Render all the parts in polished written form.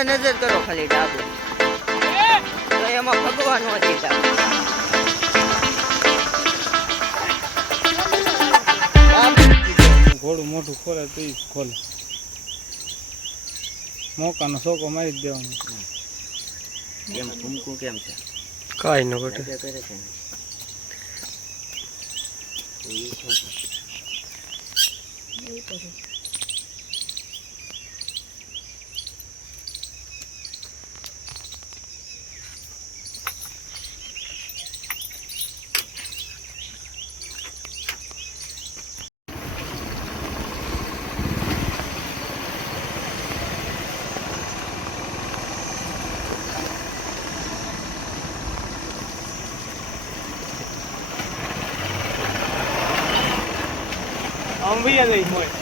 સામે નજર કરો ખાલી ડાબુ તો એમાં ભગવાન નો દીધા ઘોડું મોટું ખોલે તો ઈ ખોલે મોકાનો સોકો મારી જ દેવાનો કેમ ભૂમકું કેમ છે કાઈ ન ઘટે કરે છે ઈ શું છે આમ ભૈયા જઈ મોય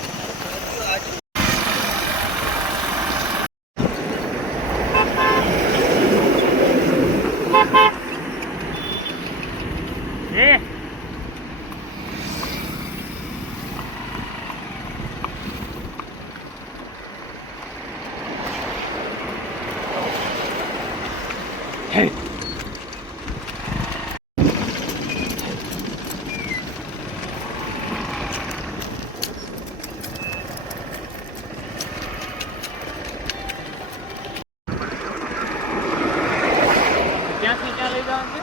ક્યાંથી ક્યાં લઈ જવાનું છે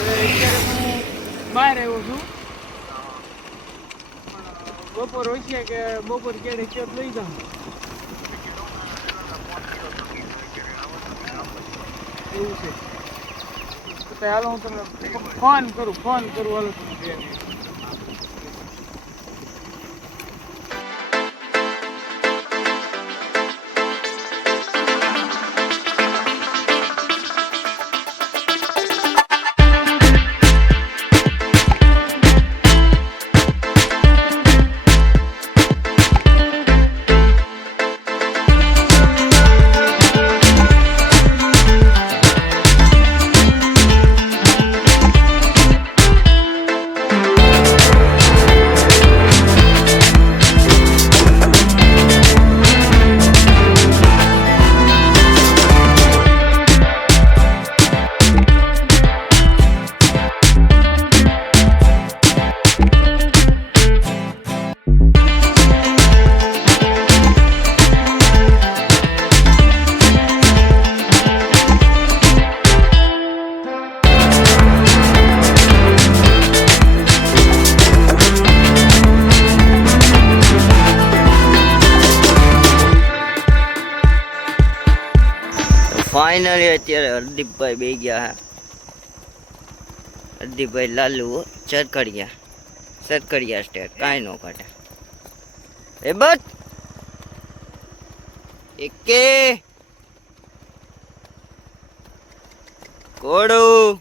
હવે અત્યારે હું બહાર આવ્યો છું બપોર હોય છે કે બપોર ક્યારે કેબ લઈ જાઉં એવું છે તો હાલો હું તમને ફોન કરું હાલો તમે ફાઇનલી અત્યારે હરદીપભાઈ બે ગયા હે હરદીપભાઈ લાલુ સરકડિયા સ્ટેટ કાંઈ નો કાઢે એ બસ એકે કોડું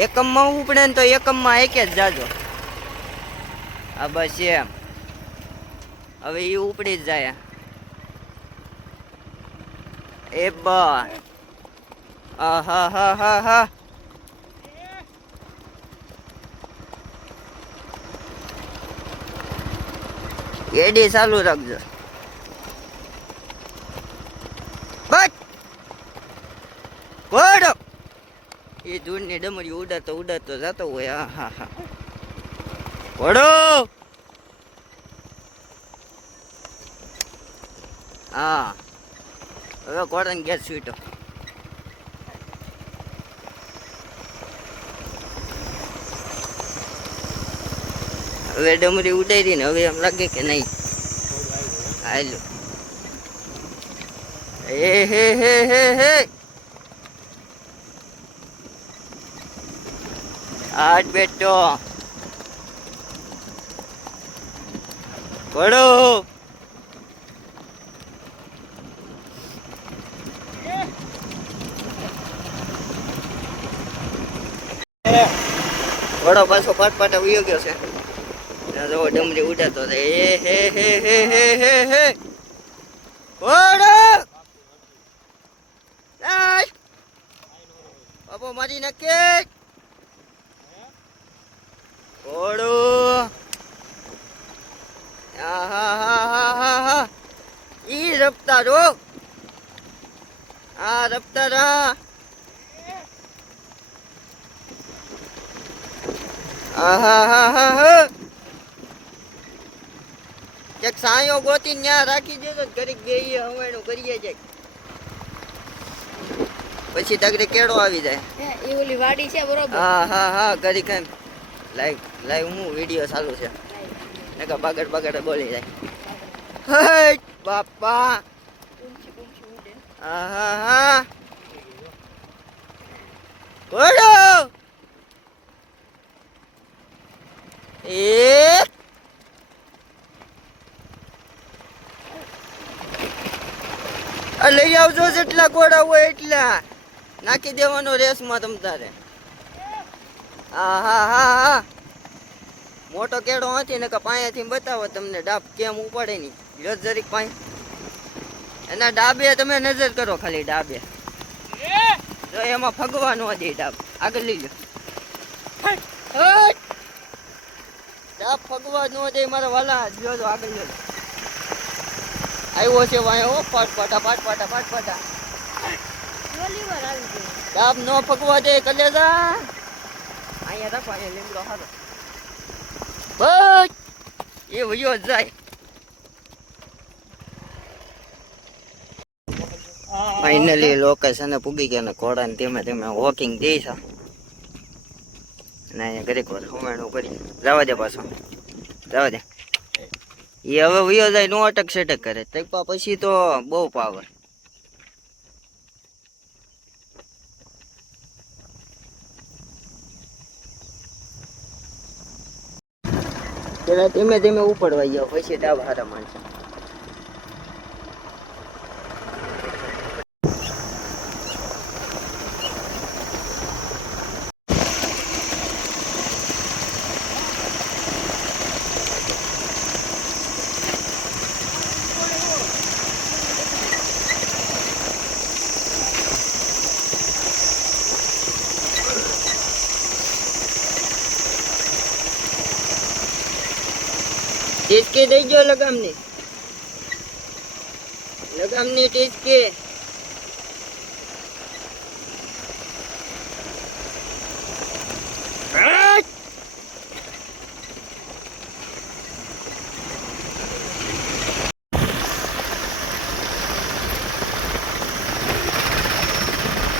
એકમમાં ઉપડે ને તો એકમમાં એકે જ જાજો આ બસ એમ હવે એ ઉપડી જ જાય એ બસ હા એડી ચાલુ રાખજો બસ વડો એ ધૂળની ડમરી ઉડાતો જતો હોય હા વડો હા હવે કોટન ગેસ સ્વીટો હવે ડમરી ઉડાડી ને હવે એમ લાગે કે નહીં હાલો હે આજ બેટો પડો વડો પાછો પાટ ઉયો ગયો છે જો ડમરી ઉડાતો હે વડો બાપો મારી નાખે ઘોડું આહાહાહાહા. ઈ રફતાર હો. આ રફતાર હા. આહાહાહા. એક સાયો ગોતી ન્યા રાખી દેજો ઘડીક ગઈ હવાણું કરીએ છે પછી તગડે કેળો આવી જાય. એ ઓલી વાડી છે બરોબર. હા હા હા ઘડીક એમ લાઈવ લાઈવ હું વિડીયો ચાલુ છે નકા બગડ બગડ બોલી જાય. હે બાપા. ઊંચી ઊંચી ઉડે. આહાહા. ઘોડો એક આ લઈ આવજો જેટલા ઘોડા હોય એટલા નાખી દેવાનો રેસમાં તમ તારે. હા હા હા હા મોટો કેડો હતી ને કે પાયાથી બતાવો તમને ડાબ કેમ ઉપાડે ની લ્યો જરીક પાય એના ડાબે તમે નજર કરો ખાલી ડાબે જો એમાં ફગવાનો દે ડાબ આગળ લઈ લો. હટ! ડાબ ફગવા નો દે મારા વાલા જો જો આગળ લ્યો. આવ્યો છે વાયો પાટ પાટા પાટ પાટા પાટ પાટા ઓલી વાર આવી ગઈ. ડાબ નો ફગવા દે કલેજા અહીંયા રાખો અહીંયા લીમડો હારો બસ એ વયો જાય. ફાઇનલી લોકેશન પૂગી ગયા ને ઘોડાને ધીમે ધીમે વોકિંગ દે છે અને અહીંયા ઘડીક વાર હુમેણું કરી જવા દે પાછો જવા દે. એ હવે વયો જાય નો અટક સેટક કરે તૈપા પછી તો બહુ પાવર. પેલા ધીમે ધીમે ઉપડવા ગયો પછી ડાબ હારા માણસો. ટીચકી દઈ ગયો લગામની ટીચકી.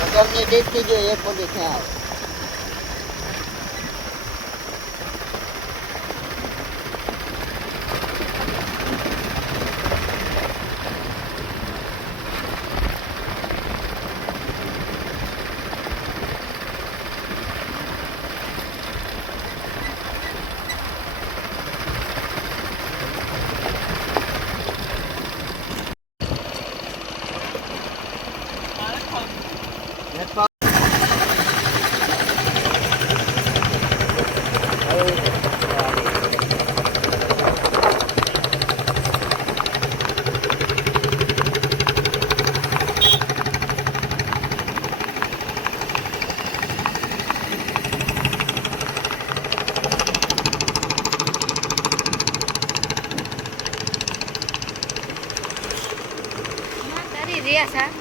લગામની ટીચકી જો એક પગે ક્યાં આવે. તારી રેસ હા.